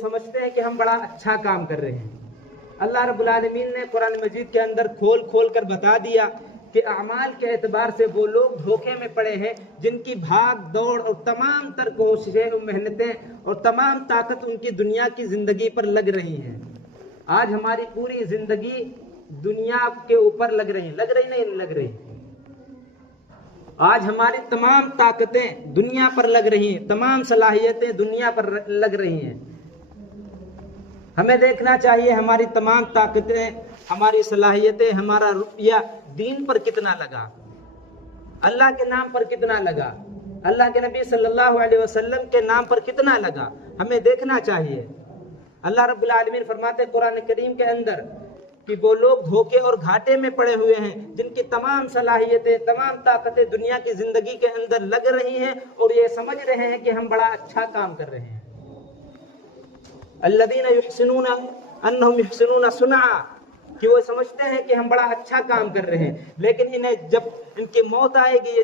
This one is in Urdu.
سمجھتے ہیں کہ ہم بڑا اچھا کام کر رہے ہیں۔ اللہ رب العالمین نے قرآن مجید کے اندر کھول کھول کر بتا دیا کہ اعمال کے اعتبار سے وہ لوگ دھوکے میں پڑے ہیں جن کی بھاگ دوڑ اور تمام تر کوششیں اور محنتیں اور تمام طاقت ان کی دنیا کی زندگی پر لگ رہی ہیں۔ آج ہماری پوری زندگی دنیا کے اوپر لگ رہی نہیں لگ رہی۔ آج ہماری تمام طاقتیں دنیا پر لگ رہی ہیں، تمام صلاحیتیں دنیا پر لگ رہی ہیں۔ ہمیں دیکھنا چاہیے ہماری تمام طاقتیں، ہماری صلاحیتیں، ہمارا روپیہ دین پر کتنا لگا، اللہ کے نام پر کتنا لگا، اللہ کے نبی صلی اللہ علیہ وسلم کے نام پر کتنا لگا، ہمیں دیکھنا چاہیے۔ اللہ رب العالمین فرماتے قرآن کریم کے اندر کہ وہ لوگ دھوکے اور گھاٹے میں پڑے ہوئے ہیں جن کی تمام صلاحیتیں، تمام طاقتیں دنیا کی زندگی کے اندر لگ رہی ہیں اور یہ سمجھ رہے ہیں کہ ہم بڑا اچھا کام کر رہے ہیں۔ الذین یحسنون انہم یحسنون صنعا، کہ وہ سمجھتے ہیں کہ ہم بڑا اچھا کام کر رہے ہیں، لیکن انہیں جب ان کی موت آئے گی،